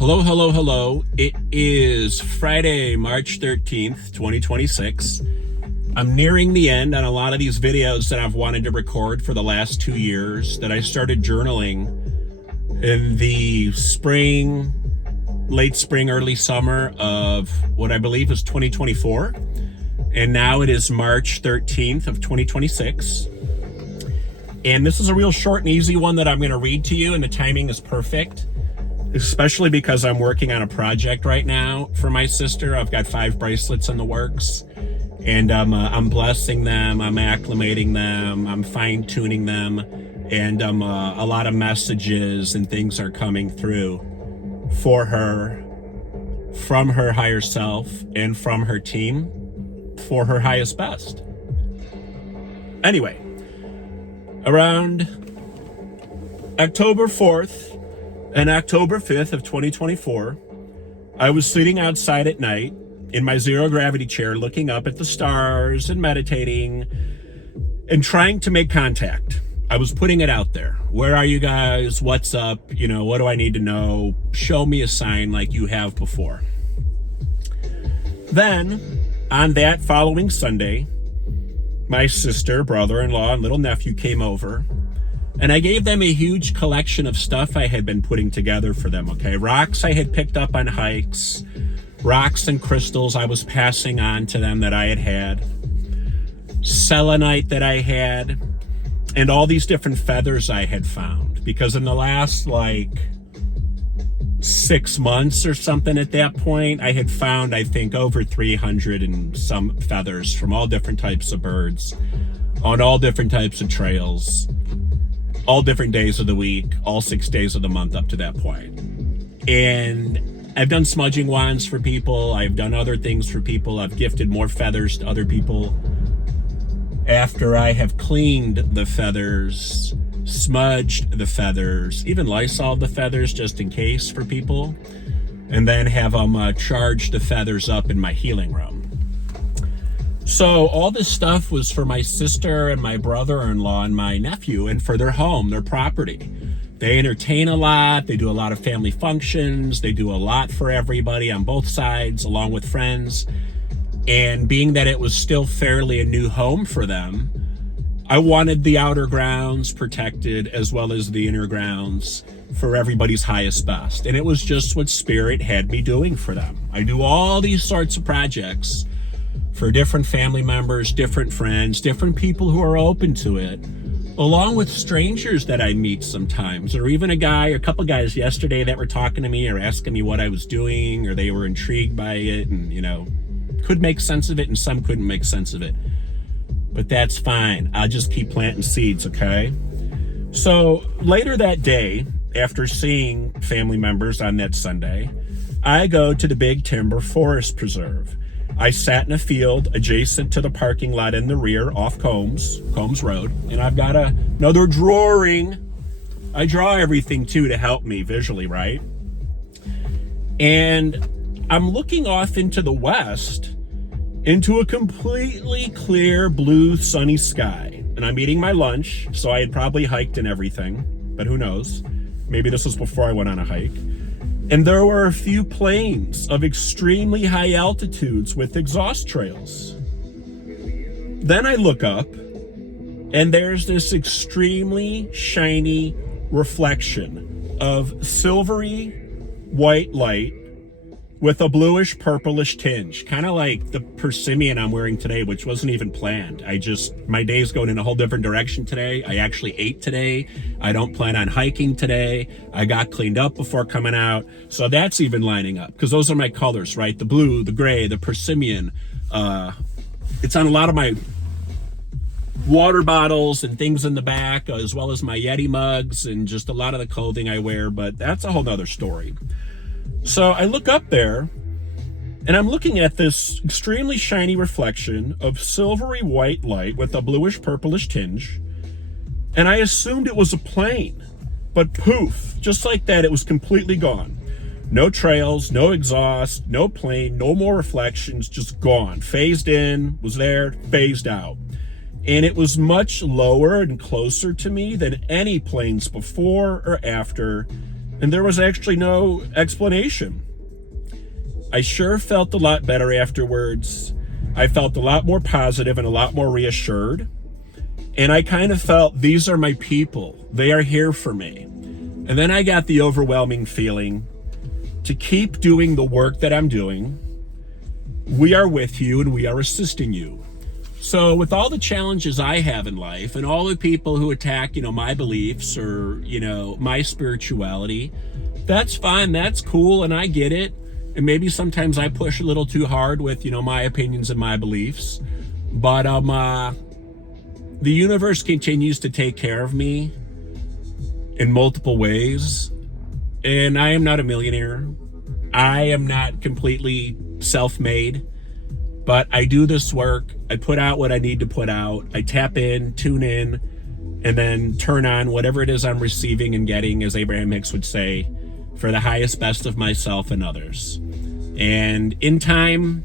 Hello, hello, hello. It is Friday, March 13th, 2026. I'm nearing the end on a lot of these videos that I've wanted to record for the last 2 years that I started journaling in the spring, late spring, early summer of what I believe is 2024. And now it is March 13th of 2026. And this is a real short and easy one that I'm going to read to you, and the timing is perfect. Especially because I'm working on a project right now for my sister. I've got 5 bracelets in the works, and I'm blessing them, I'm acclimating them, I'm fine-tuning them, and a lot of messages and things are coming through for her, from her higher self and from her team for her highest best. Anyway, around October 4th, and October 5th of 2024, I was sitting outside at night in my zero gravity chair looking up at the stars and meditating and trying to make contact. I was putting it out there. Where are you guys? What's up? What do I need to know? Show me a sign like you have before. Then, on that following Sunday, my sister, brother-in-law, and little nephew came over. And I gave them a huge collection of stuff I had been putting together for them, okay? Rocks I had picked up on hikes, rocks and crystals I was passing on to them that I had, selenite that I had, and all these different feathers I had found. Because in the last, 6 months or something at that point, I had found, I think, over 300 and some feathers from all different types of birds, on all different types of trails, all different days of the week, all 6 days of the month up to that point. And I've done smudging wands for people. I've done other things for people. I've gifted more feathers to other people. After I have cleaned the feathers, smudged the feathers, even Lysol the feathers just in case for people, and then have them charge the feathers up in my healing room. So all this stuff was for my sister and my brother-in-law and my nephew, and for their home, their property. They entertain a lot. They do a lot of family functions. They do a lot for everybody on both sides, along with friends. And being that it was still fairly a new home for them, I wanted the outer grounds protected as well as the inner grounds for everybody's highest best. And it was just what Spirit had me doing for them. I do all these sorts of projects for different family members, different friends, different people who are open to it, along with strangers that I meet sometimes, or even a couple guys yesterday that were talking to me or asking me what I was doing, or they were intrigued by it and, could make sense of it, and some couldn't make sense of it. But that's fine. I'll just keep planting seeds, okay? So later that day, after seeing family members on that Sunday, I go to the Big Timber Forest Preserve. I sat in a field adjacent to the parking lot in the rear off Combs Road, and I've got another drawing. I draw everything too to help me visually, right? And I'm looking off into the west into a completely clear blue sunny sky. And I'm eating my lunch, so I had probably hiked and everything, but who knows? Maybe this was before I went on a hike. And there were a few plains of extremely high altitudes with exhaust trails. Then I look up, and there's this extremely shiny reflection of silvery white light with a bluish purplish tinge, kind of like the Persimmon I'm wearing today, which wasn't even planned. My day's going in a whole different direction today. I actually ate today. I don't plan on hiking today. I got cleaned up before coming out. So that's even lining up, because those are my colors, right? The blue, the gray, the Persimmon. It's on a lot of my water bottles and things in the back, as well as my Yeti mugs and just a lot of the clothing I wear, but that's a whole nother story. So I look up there, and I'm looking at this extremely shiny reflection of silvery white light with a bluish purplish tinge, and I assumed it was a plane, but poof, just like that, it was completely gone. No trails, no exhaust, no plane, no more reflections, just gone. Phased in, was there, phased out. And it was much lower and closer to me than any planes before or after And there was actually no explanation. I sure felt a lot better afterwards. I felt a lot more positive and a lot more reassured. And I kind of felt, these are my people. They are here for me. And then I got the overwhelming feeling to keep doing the work that I'm doing. We are with you and we are assisting you. So with all the challenges I have in life and all the people who attack, my beliefs or, my spirituality, that's fine. That's cool. And I get it. And maybe sometimes I push a little too hard with, my opinions and my beliefs. But the universe continues to take care of me in multiple ways. And I am not a millionaire. I am not completely self-made. But I do this work. I put out what I need to put out. I tap in, tune in, and then turn on whatever it is I'm receiving and getting, as Abraham Hicks would say, for the highest best of myself and others. And in time,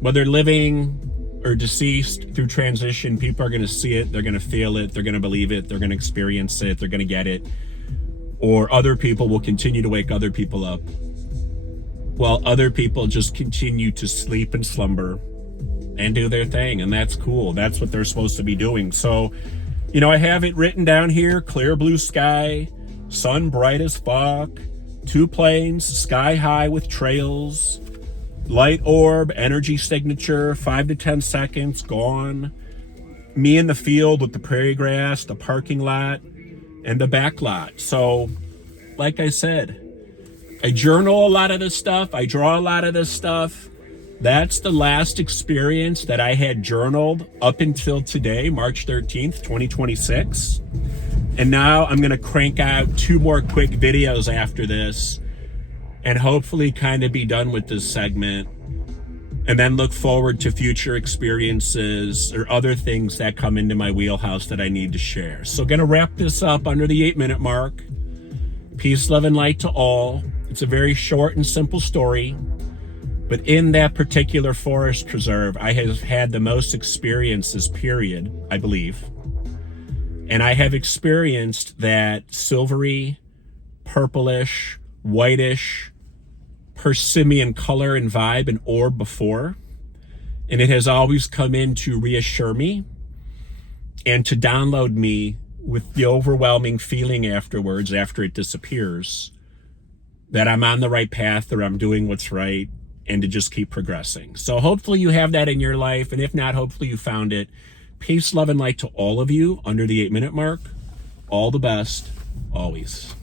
whether living or deceased through transition, people are going to see it, they're going to feel it, they're going to believe it, they're going to experience it, they're going to get it. Or other people will continue to wake other people up, while other people just continue to sleep and slumber and do their thing. And that's cool. That's what they're supposed to be doing. So, I have it written down here: clear blue sky, sun bright as fuck, 2 planes, sky high with trails, light orb, energy signature, 5 to 10 seconds, gone. Me in the field with the prairie grass, the parking lot, and the back lot. So, like I said, I journal a lot of this stuff. I draw a lot of this stuff. That's the last experience that I had journaled up until today, March 13th, 2026. And now I'm going to crank out 2 more quick videos after this and hopefully kind of be done with this segment, and then look forward to future experiences or other things that come into my wheelhouse that I need to share. So going to wrap this up under the 8-minute mark. Peace, love, and light to all. It's a very short and simple story, but in that particular forest preserve, I have had the most experiences, period, I believe. And I have experienced that silvery, purplish, whitish, Persimmon color and vibe and orb before. And it has always come in to reassure me and to download me with the overwhelming feeling afterwards, after it disappears, that I'm on the right path or I'm doing what's right, and to just keep progressing. So hopefully you have that in your life. And if not, hopefully you found it. Peace, love, and light to all of you under the 8-minute mark. All the best, always.